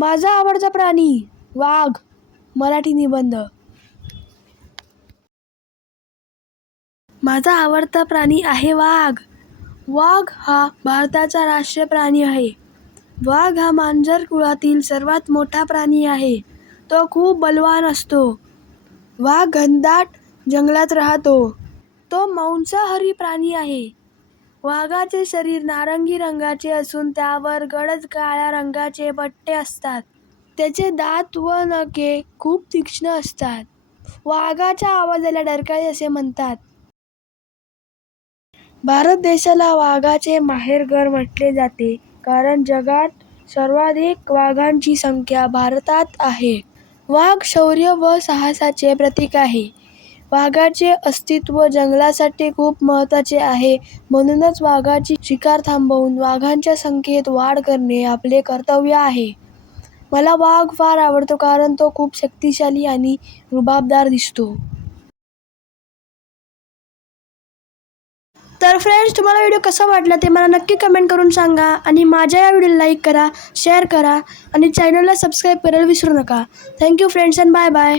माझा आवडता प्राणी वाघ. मराठी निबंध. माझा आवडता प्राणी आहे वाघ. वाघ हा भारताचा राष्ट्रीय प्राणी आहे. वाघ हा मांजर कुळातील सर्वात मोठा प्राणी आहे. तो खूप बलवान असतो. वाघ घनदाट जंगलात राहतो. तो मांसाहारी प्राणी आहे. वाघाचे शरीर नारंगी रंगाचे असून त्यावर गडद काळ्या रंगाचे पट्टे असतात. त्याचे दात व नखे खूप तीक्ष्ण असतात. वाघाच्या आवाजाला डरकाळी असे म्हणतात. भारत देशाला वाघाचे माहेरघर म्हटले जाते, कारण जगात सर्वाधिक वाघांची संख्या भारतात आहे. वाघ शौर्य व साहसाचे प्रतीक आहे. वाघाचे अस्तित्व जंगलासाठी खूप महत्त्वाचे आहे. म्हणूनच वाघाची शिकार थांबवून वाघांच्या संख्येत वाढ करणे आपले कर्तव्य आहे. मला वाघ फार आवडतो कारण तो खूप शक्तिशाली आणि रुबाबदार दिसतो. तर फ्रेंड्स, तुम्हाला व्हिडिओ कसा वाटला ते मला नक्की कमेंट करून सांगा. आणि माझ्या या व्हिडिओला लाईक करा, शेअर करा आणि चॅनलला सबस्क्राईब करायला विसरू नका. Thank you friends and bye bye.